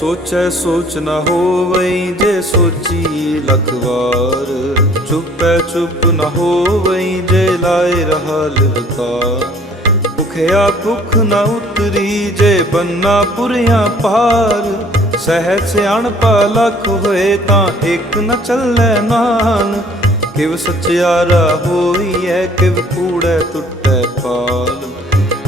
ਸੋਚੈ ਸੋਚ ਨਾ ਹੋਵਈ, ਜੇ ਸੋਚੀ ਲਖ ਵਾਰ। ਚੁੱਪੈ ਚੁੱਪ ਨਾ ਹੋਵਈ, ਜੇ ਲਾਏ ਰਹਾ ਲਿਵਤਾ ਭੁਖਿਆ ਭੁਖ ਨਾ ਉਤਰੀ, ਜੇ ਬੰਨਾ ਪੁਰਿਆ ਪਾਰ। ਸਹਿਜ ਸਿਆਣਪਾ ਲਖ ਹੋਏ, ਤਾਂ ਇੱਕ ਨ ਚੱਲੈ ਨਾਨ। ਕਿਵ ਸਚਿਆਰਾ ਹੋਈਐ, ਕਿਵ ਕੂੜੈ ਟੁੱਟੈ ਪਾਲ।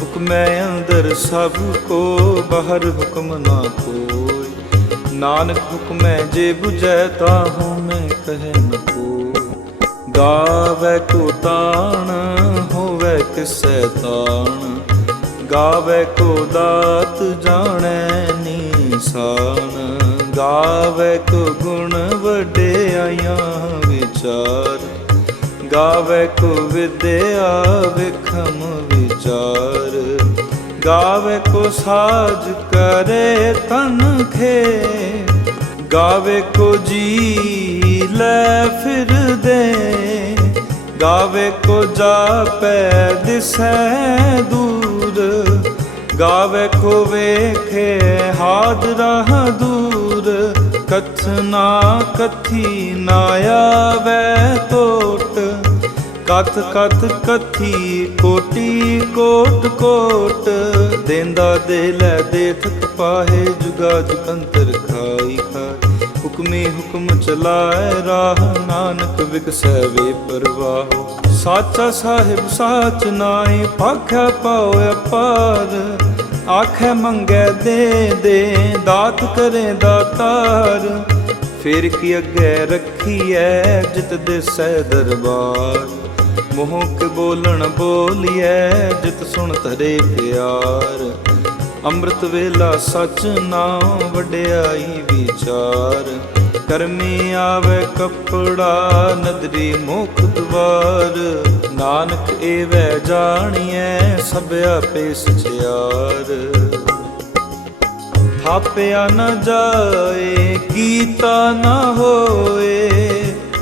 ਹੁਕਮੈ ਅੰਦਰ ਸਭ ਕੋ, ਬਾਹਰ ਹੁਕਮ ਨਾ ਕੋਈ। ਨਾਨਕ ਹੁਕਮੈ ਜੇ 부ਜੈ ਤਾਹੂ ਮੈਂ ਕਹੈ ਨ ਕੋਈ। ਗਾਵੇ ਕੋ ਤਾਣ, ਹੋਵੇ ਕਿਸੈ ਤਾਣ। ਗਾਵੇ ਕੋ ਦਾਤ ਜਾਣੈ ਨੀਸਾਨ। ਗਾਵੇ ਕੋ ਗੁਣ ਵਡਿਆਈਆਂ ਵਿਚਾਰ। ਗਾਵੇ ਕੋ ਵਿਦਿਆ ਵਿਖਮ ਵਿਚਾਰ। ਗਾਵੇ ਕੋ ਸਾਜ ਕਰੇ ਤਨ ਖੇ। ਗਾਵੇ ਕੋ ਜੀ ਲੈ ਫਿਰਦੇ ਗਾਵੇ ਕੋ ਜਾਪੈ ਦਿਸੈ ਦੂਰ। ਗਾਵੇ ਕੋ ਵੇਖੇ ਹਾਦਰਾ। ਦੂਰ ਕਥਨਾ ਕਥੀ ਨਾ ਆਵੇ ਤੋਟ। ਕਥ ਕਥ ਕਥੀ ਕੋਟੀ ਕੋਟ ਕੋਟ ਦੇਂਦਾ ਦੇ ਲੈ ਦੇ ਥਕ ਪਾਹੇ ਜੁਗਾ ਜੁਗੰਤਰ ਖਾਈ ਖਾਈ। ਹੁਕਮੇ ਹੁਕਮ ਚਲਾਏ ਰਾਹ ਨਾਨਕ ਵਿਕਸੈ ਵੇ ਪਰਵਾਹ। ਸਾਚਾ ਸਾਹਿਬ ਸਾਚ ਨਾਹੀ ਪਾਖਿਆ ਪਾਉ ਅਪਾਰ। ਆਖੇ ਮੰਗੇ ਦੇ ਦੇ ਦਾਤ ਕਰੇ ਦਾਤਾਰ। ਫਿਰ ਕੀ ਅੱਗੇ ਰੱਖੀਐ ਜਿਤ ਦਿਸੈ ਦਰਬਾਰ। ਮੋਹ ਕੇ ਬੋਲਣ ਬੋਲੀਐ, ਜਿਤ ਸੁਣ ਤਰੇ ਪਿਆਰ। ਅੰਮ੍ਰਿਤ ਵੇਲਾ ਸਚ ਨਾਮ ਵਡਿਆਈ ਵਿਚਾਰ। ਕਰਮੀ ਆਵੇ ਕਪੜਾ, ਨਦਰੀ ਮੁਖ ਦਵਾਰ। ਨਾਨਕ ਏਵੈ ਜਾਣੀਐ, ਸਭ ਆਪੇ ਸਚਿਆਰ। ਥਾਪਿਆ ਨਾ ਜਾਏ, ਕੀਤਾ ਨਾ ਹੋਏ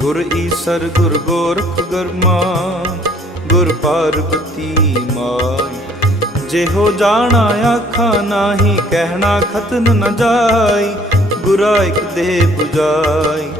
ਗੁਰ ਈਸਰ, ਗੁਰ ਗੋਰਖ ਗਰਮਾ ਗੁਰ ਪਾਰਬਤੀ ਮਾਈ ਜਿਹੋ ਜਾਣਾ ਆਖਾਂ, ਨਾਹੀ ਕਹਿਣਾ ਖਤਨ ਨ ਜਾਈ, ਗੁਰਾ ਇਕ ਦੇ 부ਜਾਈ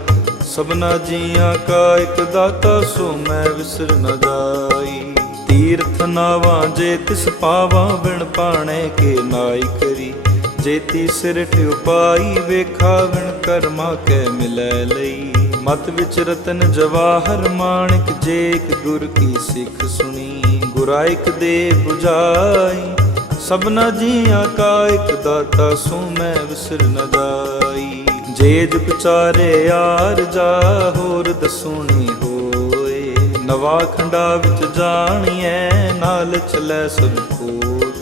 ਸਭਨਾ ਜੀਆਂ ਕਾ ਇਕ ਦਾਤਾ, ਸੋ ਮੈਂ ਵਿਸਰ ਨ ਜਾਈ। ਤੀਰਥ ਨਾਵਾਂ, ਜੇ ਤਿਸ ਪਾਵਾਂ, ਬਿਨ ਪਾਣੇ ਕੇ ਨਾਈ ਕਰੀ। ਜੇਤੀ ਸਿਰ ਟਿਉਪਾਈ ਵੇਖਾ ਵਿਣ ਕਰਮਾ ਕੈ ਮਿਲੈ ਲਈ। ਮਤ ਵਿੱਚ ਰਤਨ ਜਵਾਹਰ ਮਾਣਿਕ ਜੇਕ ਗੁਰ ਕੀ ਸਿੱਖ ਸੁਣੀ ਗੁਰਾਇਕ ਦੇ 부ਜਾਈ ਸਭਨਾ ਜੀਆਂ ਕਾ ਇੱਕ ਦਾਤਾ ਸੋ ਮੈਂ ਵਿਸਰ ਨ ਜਾਈ। ਜੇ ਜੁਗ ਚਾਰੇ ਯਾਰ ਜਾ ਹੋਰ ਦਸੂਣੀ ਹੋਏ, ਨਵਾ ਖੰਡਾ ਵਿੱਚ ਜਾਣੀਐ, ਨਾਲ ਚਲੈ ਸਭ ਕੋਲ।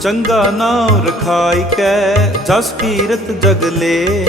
ਚੰਗਾ ਨਾਮ ਰਖਾਈ ਕੈ, ਜਸ ਕੀਰਤ ਜਗ ਲੇ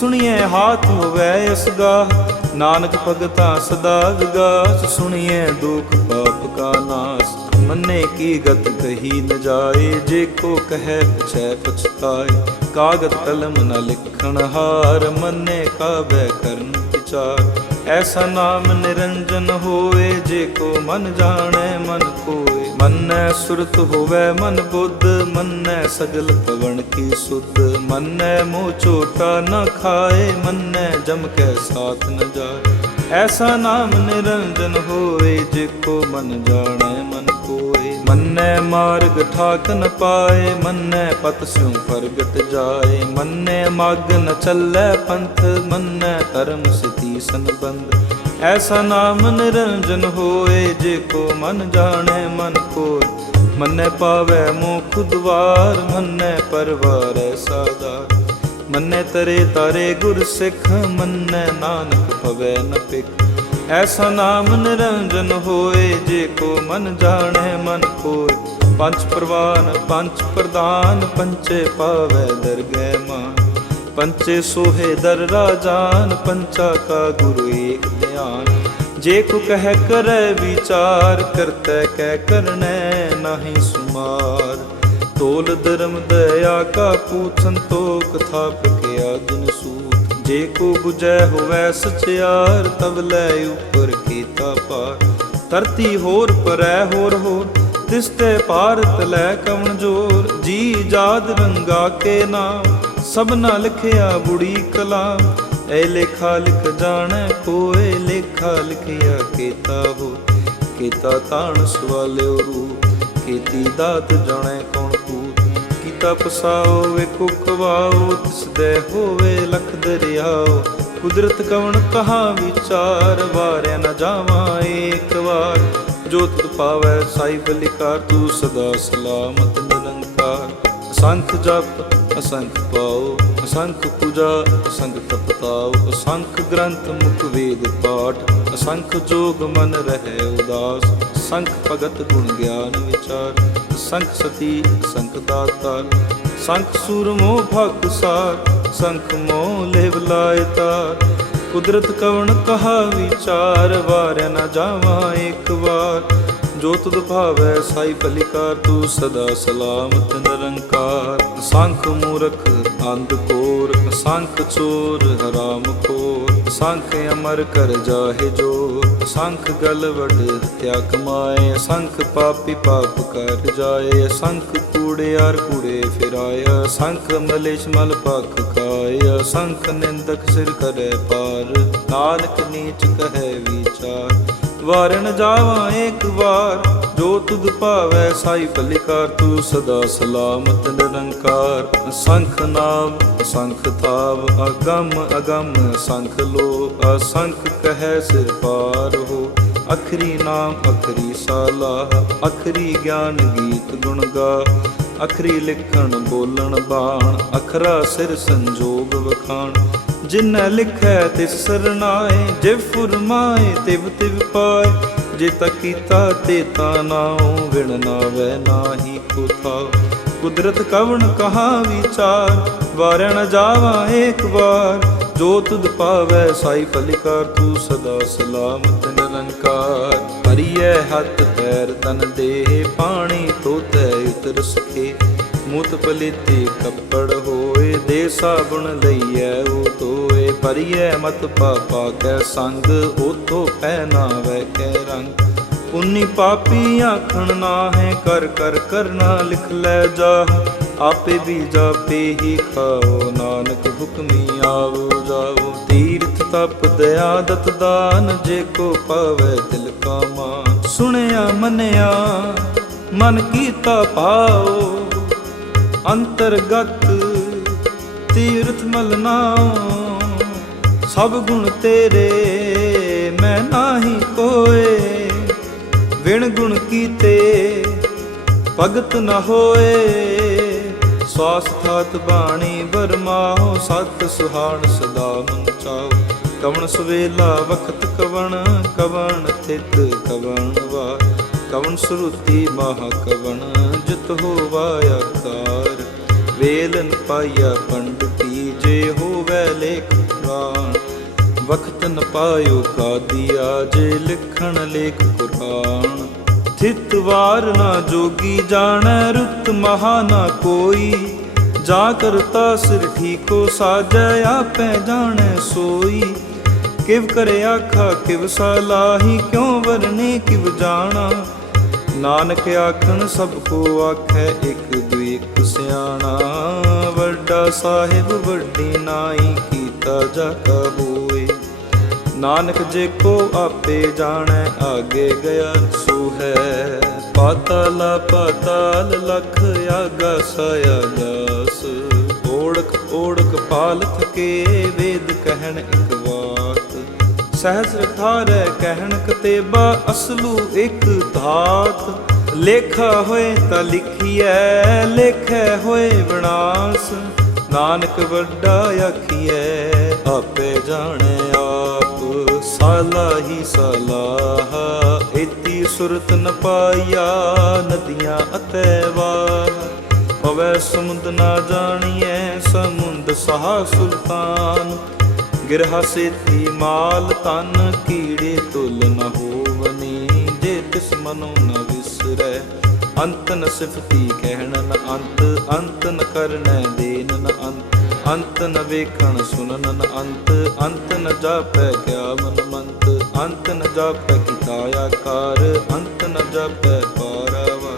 ਸੁਣੀਐ ਹਾਥ ਹੋਵੇ ਗਾ ਨਾਨਕ ਭਗਤਾ ਸਦਾ ਵਿਗਾਸ। ਸੁਣੀਐ ਦੁਖ ਪਾਪ ਕਾ ਨਾਸ। ਮੰਨੇ ਕੀ ਗਤ ਕਹੀ ਨ ਜਾਏ। ਜੇ ਕੋ ਕਹੈ, ਪਛੈ, ਪਛਤਾਏ। ਕਾਗਦ ਕਲਮ ਨ ਲਿਖਣ ਹਾਰ। ਮੰਨੇ ਕਾਬੈ ਕਰਨ ਵਿਚਾਰ। ਐਸਾ ਨਾਮ ਨਿਰੰਜਨ ਹੋਏ ਜੇ ਕੋ ਮਨ ਜਾਣੈ, ਮਨ ਕੋਏ ਮੰਨੈ ਸੁਰਤ ਹੋਵੇ ਮਨ ਬੁੱਧ, ਮੰਨੈ ਸਗਲ ਪਵਨ ਕੀ ਸੁਧ। ਮੰਨੈ ਮੋਹ ਚੋਟਾ ਨ ਖਾਏ, ਮੰਨੈ ਜਮ ਕੈ ਸਾਥ ਨ ਜਾਏ। ਐਸਾ ਨਾਮ ਨਿਰੰਜਨ ਹੋਏ, ਜੇ ਕੋ ਮਨ ਜਾਣੈ, ਮਨ ਕੋਏ। ਮੰਨੈ ਮਾਰਗ ਠਾਕ ਨ ਪਾਏ, ਮੰਨੈ ਪਤ ਸਿਉ ਪ੍ਰਗਟ ਜਾਏ। ਮੰਨੈ ਮਗ ਨ ਚੱਲੈ ਪੰਥ, ਮੰਨੈ ਧਰਮ ਸਤੀ ਸੰਬੰਧ। ਐਸਾ ਨਾਮ ਨਿਰੰਜਨ ਹੋਏ ਜੇ ਕੋ ਮਨ ਜਾਣੈ ਮਨ ਕੋਇ ਮੰਨੈ ਪਾਵੈ ਮੁਖ ਦੁਆਰ, ਮੰਨੈ ਪਰਵਾਰੈ ਸਾਦਾਰ ਮੰਨੈ ਤਰੇ ਤਾਰੇ ਗੁਰ ਸਿੱਖ, ਮੰਨੈ ਨਾਨਕ ਭਵੈ ਨ ਪਿਖ ਐਸਾ ਨਾਮ ਨਿਰੰਜਨ ਹੋਏ ਜੇ ਕੋ ਮਨ ਜਾਣੈ ਮਨ ਕੋਇ ਪੰਜ ਪ੍ਰਵਾਨ, ਪੰਜ ਪ੍ਰਦਾਨ ਪੰਚੇ ਪਾਵੈ ਦਰਗਹਿ ਮਾਨ। ਪੰਚੇ ਸੋਹੇ ਦਰ ਰਾਜਾਨ, ਪੰਚਾ ਕਾ ਗੁਰੂ ਏਕ ਧਿਆਨ। ਜੇ ਕੋ ਕਹਿ ਕਰੈ ਵਿਚਾਰ, ਕਰਤੈ ਕਹਿ ਕਰਨੈ ਨਾਹੀ ਸੁਮਾਰ। ਤੋਲ ਧਰਮ ਦਇਆ ਕਾ ਪੂਤ ਸੰਤੋਖ ਥਾਪ ਕਿਆ ਦਿਨ ਸੂਤ। ਜੇ ਕੋ 부ਜੈ ਹੋਵੈ ਸਚਿਆਰ, ਤਵ ਲੈ ਉਪਰ ਕੀਤਾ ਪਾਰ। ਧਰਤੀ ਹੋਰ ਪਰੈ ਹੋਰ ਹੋਰ ਤਿਸ ਤੇ ਭਾਰਤ ਲੈ ਕਵਣ ਜੋਰ। ਜੀ ਜਾਦ ਰੰਗਾ ਕੇ ਨਾਮ ਸਭਨਾ ਲਿਖਿਆ ਬੁੜੀ ਕਲਾਮ ਐ ਲੇਖਾ ਲਿਖ ਜਾਣੈ ਕੋਏ, ਲੇਖਾ ਲਿਖਿਆ ਕੀਤਾ ਹੋ। ਕੀਤਾ ਤਾਣ ਸਵਾਲਿਓ ਰੂਪ, ਕੀਤੀ ਦਾਤ ਜਾਣੈ ਕੌਣ ਕੂਤ ਕੀਤਾ ਪਸਾਓ ਵੇਖੋ ਕਵਾਓ ਤਿਸ ਦੇ ਹੋਵੇ ਲਖ ਦਰਿਆਓ। ਕੁਦਰਤ ਕਵਣ ਕਹਾ ਵਿਚਾਰ, ਵਾਰਿਆ ਨਾ ਜਾਵਾਂ ਏਕ ਵਾਰ। ਜੋ ਤੁਧ ਪਾਵੈ ਸਾਈ ਬਲਿਕਾਰ ਤੂੰ ਸਦਾ ਸਲਾਮਤ ਨਿਰੰਕਾਰ। ਅਸੰਖ ਜਪ ਅਸੰਖ ਪਾਉ ਅਸੰਖ ਪੂਜਾ, ਅਸੰਖ ਤਪਤਾਉ ਅਸੰਖ ਗ੍ਰੰਥ ਮੁਖ ਵੇਦ ਪਾਠ, ਅਸੰਖ ਜੋਗ ਮਨ ਰਹਿ ਉਦਾਸ ਸੰਖ ਭਗਤ ਗੁਣ ਗਿਆਨ ਵਿਚਾਰ ਸੰਖ ਸਤੀ ਸੰਖ ਦਾਤਾਰ ਸੰਖ ਸੂਰਮੋ ਭਗ ਸਾਰ ਸੰਖ ਮੋਹ ਲੇਵ ਲਾਇ ਤਾਰ, ਕੁਦਰਤ ਕਵਣ ਕਹਾ ਵਿਚਾਰ ਵਾਰ ਨਾ ਜਾਵਾਂ ਇੱਕ ਵਾਰ ਜੋ ਤੁਧ ਭਾਵੈ ਸਾਈ ਭਲਿਕਾਰ ਤੂੰ ਸਦਾ ਸਲਾਮਤ ਨਿਰੰਕਾਰ। ਸੰਖ ਮੂਰਖ, ਅੰਧ ਕੋਰ ਸੰਖ ਚੋਰ, ਹਰਾਮ ਖੋਰ। ਸੰਖ ਅਮਰ ਕਰ ਜਾਹੇ ਜੋ ਸੰਖ ਗਲ ਵਡ ਹਤਿਆ ਕਮਾਏ। ਸੰਖ ਪਾਪੀ ਪਾਪ ਕਰ ਜਾਏ। ਸੰਖ ਕੂੜਿਆਰ ਕੂੜੇ ਫਿਰਾਇਆ ਸੰਖ ਮਲੇਸ਼ ਮਲ ਪਖ ਖਾਇਆ ਸੰਖ ਨਿੰਦਕ ਸਿਰ ਕਰੇ ਪਾਰ। ਨਾਨਕ ਨੀਚ ਕਹੈ ਵਿਚਾਰ। ਵਾਰਨ ਜਾਵਾਂ ਇੱਕ ਵਾਰ, ਜੋ ਤੁਧ ਭਾਵੈ ਸਾਈ ਭਲਿਕਾਰ ਤੂੰ ਸਦਾ ਸਲਾਮਤ ਨਿਰੰਕਾਰ। ਸੰਖ ਨਾਮ ਸੰਖ ਥਾਵ, ਅਗੰਮ ਅਗੰਮ ਸੰਖ ਲੋ, ਅਸੰਖ ਕਹੈ ਸਿਰ ਪਾਰ ਹੋ। ਅਖਰੀ ਨਾਮ, ਅਖਰੀ ਸਾਲਾ, ਅਖਰੀ ਗਿਆਨ ਗੀਤ ਗੁਣ ਗਾ। ਅਖਰੀ ਲਿਖਣ, ਬੋਲਣ, ਬਾਣ, ਅਖਰਾ ਸਿਰ ਸੰਜੋਗ ਵਖਾਣ। ਜਿਨੈ ਲਿਖੈ ਤਿਸ ਸਰਨਾਏ ਜਿਵ ਫੁਰਮਾਏ, ਤਿਵ ਤਿਵ ਪਾਏ। ਜੇ ਤਾ ਕੀਤਾ ਤੇ ਤਾ ਨਾਉ, ਵਿਣ ਨਾ ਵੈ ਨਾਹੀ ਕੋ ਕੁਦਰਤ ਕਵਣ ਕਹਾ ਵਿਚਾਰ ਵਾਰਣ ਨ ਜਾਵਾ ਏਕ ਵਾਰ। ਜੋ ਤੁਧ ਪਾਵੈ, ਸਾਈ ਫਲਿਕਾਰ, ਤੂੰ ਸਦਾ ਸਲਾਮਤ ਨਿਰੰਕਾਰ। ਹਰੀਐ ਹੱਥ ਪੈਰ ਤਨ ਦੇਹ, ਪਾਣੀ ਤੋਤੈ ਉਤਰ ਸਖੇ। ਮੁਤ ਪਲੀਤੀ ਕੱਪੜ ਹੋਏ, ਦੇ ਸਾਬੁਣ ਲਈਐ ਉਹ ਤੋਏ ਪਰਿਐ ਮਤ ਪਾਪਾ ਕੈ ਸੰਗ ਉਥੋ ਪਹਿਨਾਵੈ ਕੈ ਰੰਗ। ਪੁੰਨੀ ਪਾਪੀ ਆਖਣ ਨਾ ਹੈ ਕਰ ਕਰ ਕਰਨਾ ਲਿਖ ਲੈ ਜਾ ਆਪੇ ਵੀ ਜਾਪੇ ਹੀ ਖਾਓ, ਨਾਨਕ ਹੁਕਮੀ ਆਵੋ ਜਾਓ ਤੀਰਥ ਤਪ ਦਇਆ ਦਤ ਦਾਨ ਜੇ ਕੋ ਪਾਵੇ ਦਿਲ ਕਾ ਮਾਨ ਸੁਣਿਆ, ਮੰਨਿਆ, ਮਨ ਕੀਤਾ ਪਾਓ ਅੰਤਰਗਤ ਤੀਰਥ ਮਲਨਾ ਸਭ ਗੁਣ ਤੇਰੇ, ਮੈਂ ਨਾਹੀ ਕੋਏ। ਵਿਣ ਗੁਣ ਕੀਤੇ ਭਗਤ ਨ ਹੋਏ। ਸਵਾਸ ਥਾਤ ਬਾਣੀ ਬਰਮਾਓ ਸਤ ਸੁਹਾਣ ਸਦਾ ਮਨ ਚਾਓ ਕਵਣ ਸਵੇਲਾ, ਵਖਤ ਕਵਣ ਕਵਣ ਥਿਤ ਕਵਣ ਵਾ ਕਵਣ ਸੁਰਤੀ ਮਹਾ ਕਵਣ, ਜਿਤ ਹੋਵਾ ਆਕਾਰ ਵੇਲਨ ਪਾਇਆ ਪੰਡਤੀ ਜੇ ਹੋਵੇ ਲੇਖ ਪੁਰਾਣ। ਵਖਤ ਨ ਪਾਇਓ ਕਾਦੀਆ, ਜੇ ਲਿਖਣ ਲੇਖ ਕੁਰਾਨ ਥਿਤ ਵਾਰ ਨਾ ਜੋਗੀ ਜਾਣੈ ਰੁਤ ਮਹਾ ਨਾ ਕੋਈ। ਜਾ ਕਰਤਾ ਸਿਰ ਠੀਕੋ, ਸਾਜੈ ਆਪੈ ਜਾਣੈ ਸੋਈ। ਕਿਵ ਕਰੇ ਆਖਾ ਕਿਵ ਸਲਾਹੀ, ਕਿਉ ਵਰਨੇ ਕਿਵ ਜਾਣਾ? ਨਾਨਕ ਆਖਣ, ਸਭ ਕੋ ਆਖੈ ਇੱਕ ਦੁਇ ਇਕ ਸਿਆਣਾ। ਵੱਡਾ ਸਾਹਿਬ, ਵੱਡੀ ਨਾਈ, ਕੀਤਾ ਜਾ ਕਾ ਹੋਏ ਨਾਨਕ ਜੇ ਕੋ ਆਪੇ ਜਾਣੈ, ਆਗੇ ਗਿਆ ਸੋ ਹੈ। ਪਾਤਾਲ ਪਾਤਾਲ, ਲਖ ਆਗਾ ਸਾਇਆ ਜਾਸ ਓੜਕ ਓੜਕ ਪਾਲ ਥਕੇ ਵੇਦ ਕਹਿਣ ਇਕ ਵਾਤ ਸਹਜ ਰਠਾਰੈ ਕਹਿਣ ਕਤੇਬਾ ਅਸਲੂ ਇੱਕ ਧਾਤ। ਲੇਖਾ ਹੋਏ ਤਾਂ ਲਿਖੀਐ, ਲੇਖੈ ਹੋਏ ਵਿਨਾਸ਼। ਨਾਨਕ ਵੱਡਾ ਆਖੀਐ, ਆਪੇ ਜਾਣੈ ਆਪ, ਸਾਲਾ ਹੀ ਸਲਾਹ। ਇਤੀ ਸੁਰਤ ਨ ਪਾਇਆ ਨਦੀਆਂ ਅਤੇ ਵਾਹ। ਪਵੈ ਸਮੁੰਦ ਨਾ ਜਾਣੀਐ, ਸਮੁੰਦ ਸਹਾ ਸੁਲਤਾਨ। ਗਿਰਹਾ ਸੇਤੀ ਮਾਲ ਤਨ ਕੀੜੇ ਤੁਲ ਨ ਹੋਵਨੀ, ਜੇ ਤਿਸ ਮਨੋ ਨ ਵਿਸਰੈ, ਅੰਤ ਨ ਸਿਫਤੀ ਕਹਿਣ ਨ ਅੰਤ ਅੰਤ ਨ ਕਰਨੈ ਦੇਨ ਨ ਅੰਤ ਅੰਤ ਨ ਵੇਖਣ ਸੁਨਨ ਨ ਅੰਤ ਅੰਤ ਨ ਜਾਪੈ ਕਿਆ ਮਨ ਮੰਤ, ਅੰਤ ਨ ਜਾਪੈ ਕੀਤਾ ਆਕਾਰ ਅੰਤ ਨ ਜਾਪੈ ਪਾਰਾਵਾ,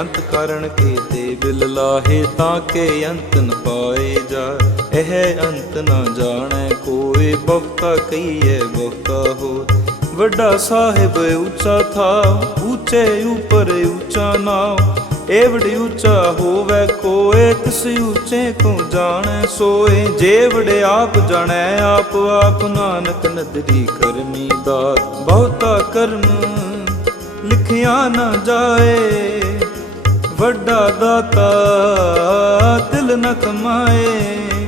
ਅੰਤ ਕਰਨ ਕੇ ਤੇ ਬਿਲ ਲਾਹੇ ਤਾਂ ਕੇ ਅੰਤ ਨ ਪਾਏ ਜਾ। ਇਹ ਅੰਤ ਨਾ ਜਾਣੈ ਕੋਏ ਬਹੁਤਾ ਕਹੀਏ ਬਹੁਤਾ ਹੋ ਵੱਡਾ ਸਾਹਿਬ ਉੱਚਾ ਥਾ, ਉੱਚੇ ਉਪਰ ਉੱਚਾ ਨਾਮ ਏਵੜੀ ਉੱਚਾ ਹੋਵੇ ਕੋਏ, ਤਿਸ ਉੱਚੇ ਕੋ ਜਾਣੈ ਸੋਏ। ਜੇਵੜੇ ਆਪ ਜਾਣੈ, ਆਪ ਆਪ ਨਾਨਕ ਨਦਰੀ ਕਰਮੀ ਦਾਤ ਬਹੁਤਾ ਕਰਮ ਲਿਖਿਆ ਨਾ ਜਾਏ, ਵੱਡਾ ਦਾਤਾ ਦਿਲ ਨ ਕਮਾਏ।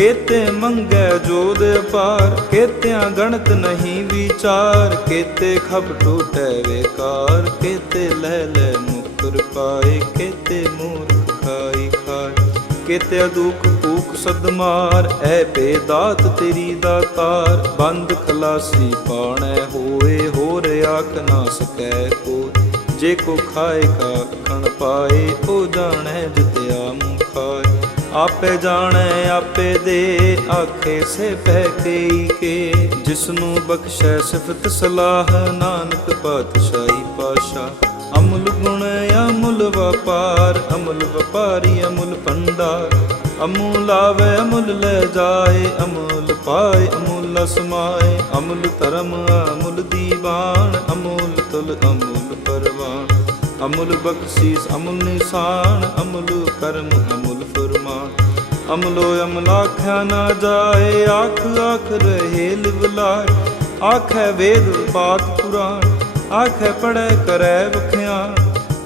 ਕੇਤੇ ਮੰਗੈ ਜੋਦ ਪਾਰ ਕੇਤਿਆਂ ਗਣਤ ਨਹੀਂ ਵਿਚਾਰ, ਕੇਤੇ ਖਬ ਟੂਟੈ ਵੇਕਾਰ, ਕੇਤੇ ਲੈ ਲੈ ਮੁਕਰ ਪਾਏ, ਕੇਤੇ ਮੂਰਖ ਖਾਈ ਖਾਏ ਕੇਤੇ ਦੁਖ ਭੂਖ ਸਦਮਾਰ ਐ ਬੇਦਾਤ ਤੇਰੀ ਦਾਤਾਰ ਬੰਦ ਖਲਾਸੀ ਪਾਣੈ ਹੋਏ, ਹੋਰ ਆਖ ਨਾ ਸਕੈ ਕੋ ਜੇ ਕੋ ਖਾਏ ਕਾ ਖਣ ਪਾਏ, ਉਹ ਜਾਣੈ ਜਿਤਿਆ ਮੂੰ ਖਾਏ। ਆਪੇ ਜਾਣੈ, ਆਪੇ ਦੇ ਆਖੇ, ਸੇ ਪਹਿ ਕਈ ਕੇ। ਜਿਸ ਨੂੰ ਬਖਸ਼ੈ ਸਿਫਤ ਸਲਾਹ, ਨਾਨਕ ਪਾਤਸ਼ਾਹੀ ਪਾਸ਼ਾ ਅਮੁਲ ਗੁਣ ਅਮੁਲ ਵਪਾਰ, ਅਮੁਲ ਵਪਾਰੀ ਅਮੁਲ ਭੰਡਾਰ। ਅਮੁਲ ਆਵੇ ਅਮੁਲ ਲੈ ਜਾਏ, ਅਮੁਲ ਪਾਏ, ਅਮੁਲ ਸਮਾਏ ਅਮੁਲ ਧਰਮ, ਅਮੁਲ ਦੀਵਾਨ, ਅਮੁਲ ਤੁਲ, ਅਮੁਲ ਪਰਵਾਨ। ਅਮੁਲ ਬਖਸ਼ੀਸ, ਅਮੁਲ ਨਿਸ਼ਾਨ, ਅਮੁਲ ਕਰਮ, ਅਮੁਲ ਫਰਮਾਨ ਅਮਲੋ ਅਮਲ ਆਖਿਆ ਨਾ ਜਾਏ, ਆਖ ਆਖ ਰਹੇ ਲਿਵਲਾਏ ਆਖੈ ਵੇਦ ਪਾਤ ਪੁਰਾਣ, ਆਖੈ ਪੜੈ ਕਰੈ ਵਖਿਆਨ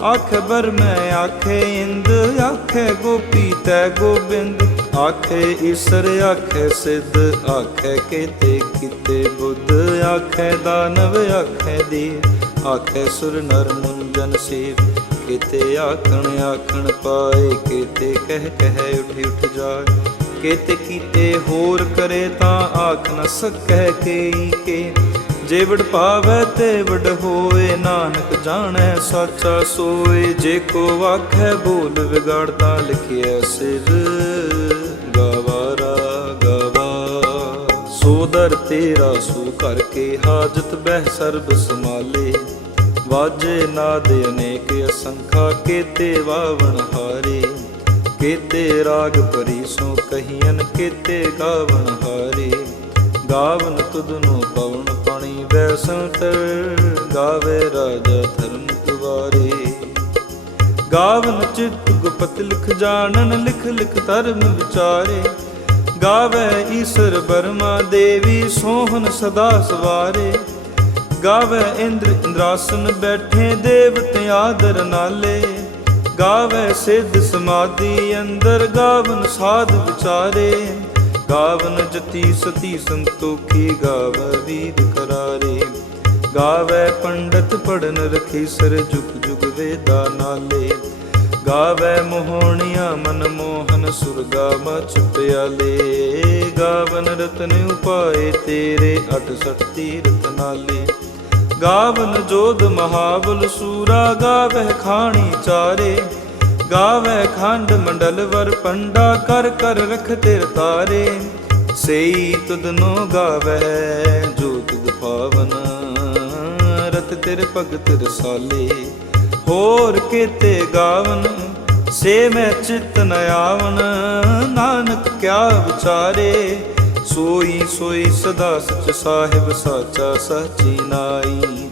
ਆਖੈ ਬਰ ਮੈਂ ਆਖੇ ਇੰਦ, ਆਖੈ ਗੋਪੀ ਤੈ ਗੋਬਿੰਦ। ਆਖੇ ਈਸਰ, ਆਖੇ ਸਿੱਧ, ਆਖੇ ਕਿਤੇ ਕਿਤੇ ਬੁੱਧ। ਆਖੇ ਦਾਨਵ, ਆਖੇ ਦੀ ਆਖੇ ਸੁਰ ਨਰ ਮੁੰਜਨ ਸੀਰ ਕਿਤੇ ਆਖਣ ਆਖਣ ਪਾਏ, ਕਿਤੇ ਕਹਿ ਕਹਿ ਉਠ ਉਠ ਜਾਏ ਕਿਤੇ ਕੀਤੇ ਹੋਰ ਕਰੇ ਤਾਂ ਆਖ ਨ ਸਕੈ ਕੇਈ ਕੇ। ਜੇ ਵਡ ਪਾਵੈ ਤੇ ਵਡ ਹੋਏ, ਨਾਨਕ ਜਾਣੈ ਸਾਚਾ ਸੋਏ। ਜੇ ਕੋ ਆਖੈ ਬੋਲ ਵਿਗਾੜਦਾ ਲਿਖਿਆ ਸਿਰ। ਗਵਾਰਾ ਗਵਾ, ਸੋ ਦਰ ਤੇਰਾ ਸੋ ਕਰਕੇ ਹਾਜਤ ਬਹਿ ਸਰਬ ਸਮਾਲੇ ਵਾਜੇ ਨਾਦ ਅਨੇਕ ਅਸੰਖਾ, ਕੇਤੇ ਵਾਵਣ ਹਾਰੇ। ਕੇਤੇ ਰਾਗ ਪਰੀ ਸੋ ਕਹੀਨ ਕੇਤੇ ਗਾਵਣ ਹਾਰੇ। ਗਾਵਨ ਤੁਧਨੋ ਪਵਨ ਪਾਣੀ ਵੈਸੰਤਰ ਗਾਵੇ ਰਾਜਾ ਧਰਮ ਤੁਵਾਰੇ ਗਾਵਨ ਚਿਤ ਗੁਪਤ ਲਿਖ ਜਾਣਨ, ਲਿਖ ਲਿਖ ਧਰਮ ਵਿਚਾਰੇ। ਗਾਵੇ ਈਸ਼ਰ ਬਰਮਾ ਦੇਵੀ, ਸੋਹਨ ਸਦਾ ਸਵਾਰੇ। ਗਾਵੇ ਇੰਦਰ ਇੰਦਰਾਸਨ ਬੈਠੇ ਦੇਵਤ ਆਦਰ ਨਾਲੇ। ਗਾਵੇ ਸਿੱਧ ਸਮਾਧੀ ਅੰਦਰ ਗਾਵਨ ਸਾਧ ਵਿਚਾਰੇ। ਗਾਵਨ ਜਤੀ ਸਤੀ ਸੰਤੋਖੀ ਗਾਵੇ ਵੀਰ ਕਰਾਰੇ। ਗਾਵੇ ਪੰਡਤ ਪੜਨ ਰਖੀ ਸਰ ਜੁਗ ਜੁਗ ਵੇਦਾ ਨਾਲੇ। ਗਾਵੇ ਮੋਹਣੀਆਂ ਮਨ ਮੋਹਨ ਸੁਰਗਾ ਮਚ ਪਿਆਲੇ ਗਾਵਨ ਰਤਨ ਉਪਾਏ ਤੇਰੇ 68 ਤੀਰਤ ਨਾਲੇ। ਗਾਵਨ ਜੋਧ ਮਹਾਬਲ ਸੂਰਾ ਗਾਵਹਿ ਖਾਣੀ ਚਾਰੇ। ਗਾਵੈ ਖੰਡ ਮੰਡਲ ਵਰ ਪੰਡਾ ਕਰ ਕਰ ਰਖ ਤੇਰ ਤਾਰੇ। ਸਈ ਤੁਧਨੋ ਗਾਵੈ ਜੋ ਤੁਧ ਪਾਵਨ। ਰਤ ਤੇਰੇ ਭਗਤ ਰਸਾਲੇ। ਹੋਰ ਕੀਤੇ ਗਾਵਨ, ਸੇ ਮੈਂ ਚਿਤ ਨ ਆਵਨ। ਨਾਨਕ ਕਿਆ ਵਿਚਾਰੇ। ਸੋਈ ਸੋਈ ਸਦਾ ਸਚ ਸਾਹਿਬ ਸਾਚਾ ਸਚੀ ਨਾਈ।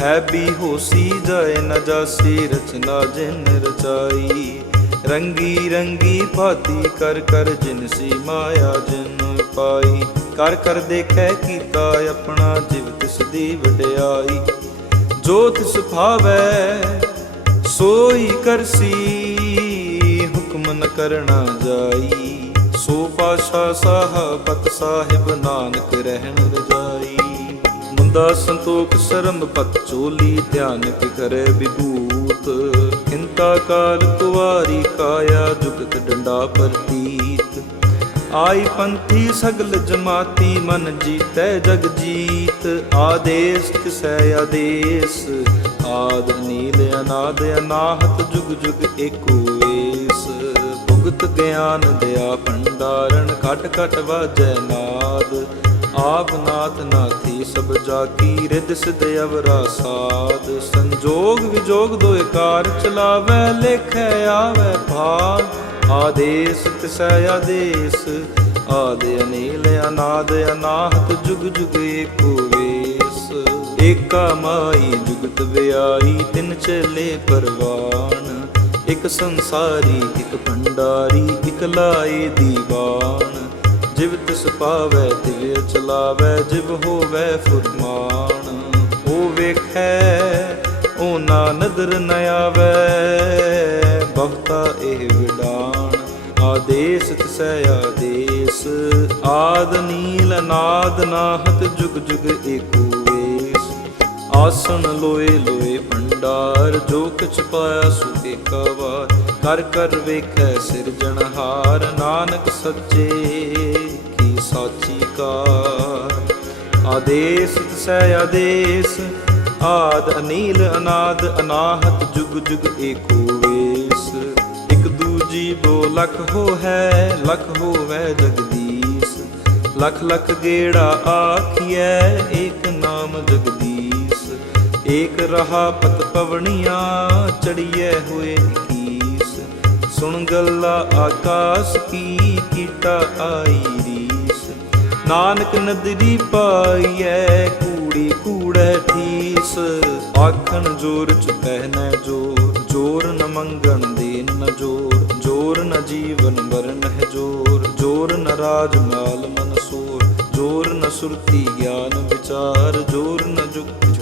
ਹੈ ਵੀ ਹੋਸੀ ਜਾਏ ਨ ਜਾਸੀ, ਰਚਨਾ ਜਿਨ ਰਚਾਈ। ਰੰਗੀ ਰੰਗੀ ਭਾਤੀ ਕਰ ਕਰ ਜਿਨ ਸੀ ਮਾਇਆ ਜਿਨ ਪਾਈ। ਕਰ ਕਰ ਦੇਖੈ ਕੀਤਾ ਆਪਣਾ ਜਿਵ ਤਿਸ ਦੀ ਵਡਿਆਈ। ਜੋ ਤਿਸ ਭਾਵੈ, ਸੋਈ ਕਰਸੀ, ਹੁਕਮ ਨ ਕਰਣਾ ਜਾਈ। ਸੋ ਪਾਸ਼ਾ ਸਾਹਿਬਤ ਸਾਹਿਬ ਨਾਨਕ ਰਹਿਣ ਰਜਾਈ। ਮੁੰਦਾ ਸੰਤੋਖ ਸ਼ਰਮ ਪਤ ਚੋਲੀ ਧਿਆਨ ਕਰੇ ਵਿਭੂਤ। ਕਿੰਤਾ ਕਾਲ ਕੁਵਾਰੀ ਕਾਇਆ ਜੁਗਤ ਡੰਡਾ ਪ੍ਰਤੀਤ। ਆਈ ਪੰਥੀ ਸਗਲ ਜਮਾਤੀ ਮਨ ਜੀਤੈ ਜਗ ਜੀਤ। ਆਦੇਸ ਤਿਸੈ ਆਦੇਸ? ਆਦ ਨੀਲ ਅਨਾਦ ਅਨਾਹਤ ਜੁਗ ਜੁਗ ਏਕੋ ਭੁਗਤ ਗਿਆਨ ਦਿਆ ਭੰਡਾਰਨ ਘਟ ਘਟ ਵਾਜੈ ਨਾਦ। ਆਪ ਨਾਥ ਨਾਥੀ ਸਭ ਜਾ ਕੀ ਰਿਦ ਸਿਧ ਅਵਰਾ ਸਾਧ। ਸੰਜੋਗ ਵਿਜੋਗ ਦੋਇ ਕਾਰ ਚਲਾਵੈ, ਲੇਖੈ ਆਵੈ ਭਾਗ ਆਦੇਸ ਤਿਸੈ ਆਦੇਸ, ਆਦ ਅਨੀਲ ਅਨਾਦ ਅਨਾਹਤ, ਜੁਗ ਜੁਗ ਏਕੋ ਵੇਸ। ਏਕਾ ਮਾਈ ਜੁਗਤ ਵਿਆਈ ਤਿਨ ਚਲੇ ਪਰਵਾਨ। ਇੱਕ ਸੰਸਾਰੀ, ਇੱਕ ਭੰਡਾਰੀ, ਇੱਕ ਲਾਏ ਦੀਵਾਨ। ਜਿਵ ਤਿਸ ਪਾਵੈ, ਤਿਵ ਚਲਾਵੈ, ਜਿਵ ਹੋਵੈ ਫੁਰਮਾਨ। ਉਹ ਵੇਖੈ ਉਹ ਨਾ ਨਦਰ ਨ ਆਵੈ ਬਹੁਤਾ ਇਹ ਵਿਡਾਨ। ਆਦੇਸ ਤਿਸੈ ਆਦੇਸ, ਆਦ ਨੀਲ ਨਾਦ ਨਾਹਤ ਜੁਗ ਜੁਗ ਏਕੋ ਵੇਸ। ਆਸਣ ਲੋਏ ਲੋਏ ਭੰਡਾਰ ਜੋ ਕਿਛ ਪਾਇਆ ਸੋ ਏਕਾ ਵਾਰ। ਕਰ ਕਰ ਵੇਖੈ ਸਿਰਜਣਹਾਰ ਨਾਨਕ ਸੱਚੇ ਕੀ ਸਾਚੀ ਕਾਰ। ਆਦੇਸ ਤਿਸੈ ਆਦੇਸ, ਆਦ ਅਨੀਲ ਅਨਾਦ, ਅਨਾਹਤ ਜੁਗ ਜੁਗ ਏਕੋ ਵੇਸ। ਇਕ ਦੂਜੀ ਬੋ ਲਖ ਹੋ ਹੈ ਲਖ ਹੋਵੈ ਜਗਦੀਸ਼। ਲਖ ਲਖ ਗੇੜਾ ਆਖੀਐ, ਏਕ ਨਾਮ ਜਗਦੀਸ਼। ਏਕ ਰਹਾ ਪਤ ਪਵਣੀਆਂ, ਚੜੀਐ ਹੋਏ ਕੀਸ ਸੁਣ ਗੱਲਾ ਆਕਾਸ ਕੀ ਕੀਟਾ ਆਈ ਰੀਸ। ਨਾਨਕ ਨਦਰੀ ਪਾਈਐ, ਕੂੜੀ ਕੂੜੈ ਠੀਸ। ਆਖਣ ਜੋਰ ਚ ਪਹਿਨੈ ਜੋਰ ਜੋਰ ਨ ਮੰਗਣ ਦੇ ਨ ਜੋਰ ਜੋਰ ਨ ਜੀਵਨ ਮਰਨ ਹੈ ਜੋਰ ਜੋਰ ਨ ਰਾਜ ਮਾਲ ਮਨ ਸੋਰ, ਜੋਰ ਨ ਸੁਰਤੀ ਗਿਆਨ ਵਿਚਾਰ, ਜੋਰ ਨ ਜੁਗਤ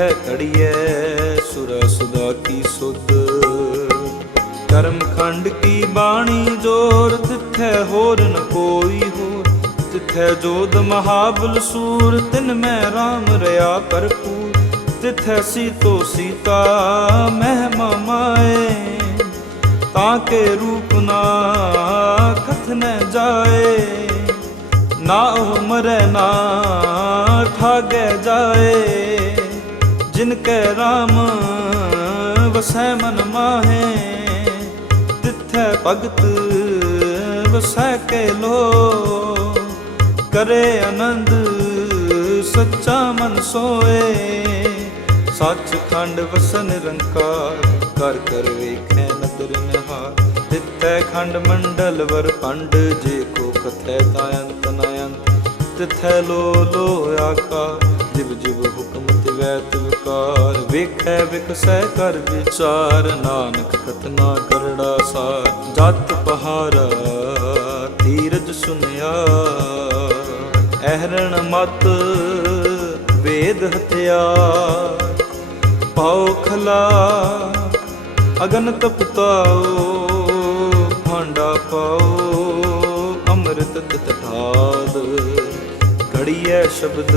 ਤਿੱਥੈ ਕੜੀਐ ਸੁਰ ਸੁਦਾ ਕੀ ਸੁਧ। ਕਰਮ ਖੰਡ ਕੀ ਬਾਣੀ ਜੋਰ, ਤਿੱਥੈ ਹੋਰ ਨ ਕੋਈ ਹੋਰ। ਤਿੱਥੈ ਜੋਦ ਮਹਾਬਲ ਸੂਰ, ਤਿਨ ਮੈਂ RAM ਰਿਆ ਭਰਪੂਰ। ਤਿੱਥੈ ਸੀਤੋ ਸੀਤਾ ਮਹਿਮਾ ਮਾਏ, ਤਾਂ ਕੇ ਰੂਪ ਨਾ ਕਥਨੈ ਜਾਏ। ਨਾ ਉਹ ਮਰੈ ਨਾ ਠਾਗੈ ਜਾਏ। ਜਿਨ ਕੈ RAM ਵਸੈ ਮਨ ਮਾਹੇ। ਤਿਥੈ ਭਗਤ, ਵਸੈ ਕੇ ਲੋ। ਕਰੇ ਆਨੰਦ, ਸੱਚਾ ਮਨ ਸੋਏ। ਸੱਚ ਖੰਡ ਵਸਨ ਨਿਰੰਕਾਰ, ਕਰ ਕਰ ਵੇਖੈ ਨਦਰ ਨਿਹਾਰ। ਤਿੱਥੈ ਖੰਡ ਮੰਡਲ ਵਰ ਪੰਡ ਜੇ ਕੋ ਕਥੈ ਤਾ ਅੰਤ ਨ ਅੰਤ ਤਿਥੈ ਲੋ ਲੋ ਆਕਾਰ, ਜਿਵ ਜਿਵ ਹੁਕਮ ਤਿਵੈ ਤਿਵਕਾਰ ਵੇਖੈ ਵਿਕਸੈ ਕਰ ਵਿਚਾਰ। ਨਾਨਕ ਕਤਨਾ ਕਰੜਾ ਸਾਰ। ਜਤ ਪਹਾਰਾ ਧੀਰਜ ਸੁਨਿਆ। ਅਹਰਣ ਮਤ, ਵੇਦ ਹਥਿਆਰ ਪਾਉ ਖਲਾ ਅਗਨ ਤਪਤਾਓ ਭਾਂਡਾ ਪਾਓ, ਅੰਮ੍ਰਿਤ ਤਟਾਦ ਘੜੀਐ ਸ਼ਬਦ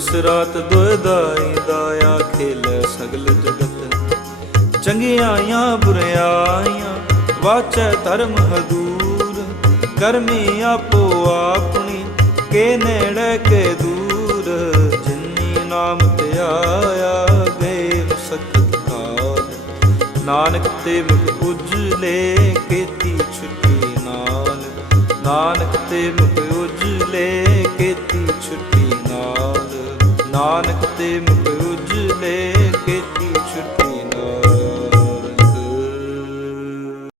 ਦਿਵਸ ਰਾਤ ਦੁਇ ਦਾਈ ਦਾਇਆ ਖੇਲੇ ਸਗਲ ਜਗਤ। ਚੰਗਿਆਈਆਂ ਬੁਰਿਆਈਆਂ ਵਾਚੈ ਧਰਮ ਹਦੂਰ ਕਰਮੀ ਆਪੋ ਆਪਣੀ, ਕੇ ਨੇੜੇ ਕੇ ਦੂਰ। ਜਿਨੀ ਨਾਮ ਤੇ ਆਇਆ ਗਏ ਕਾਲ। ਨਾਨਕ ਤੇ ਮੁਖ ਉਜਲੇ ਕੀਤੀ ਛੁੱਟੀ ਨਾਲ। ਨਾਨਕ ਤੇ ਮੁਖ ਉਜਲੇ ਨਾਨਕ ਤੇ ਮੁਖ ਉਜਲੇ ਕੀਤੀ ਛੁਟ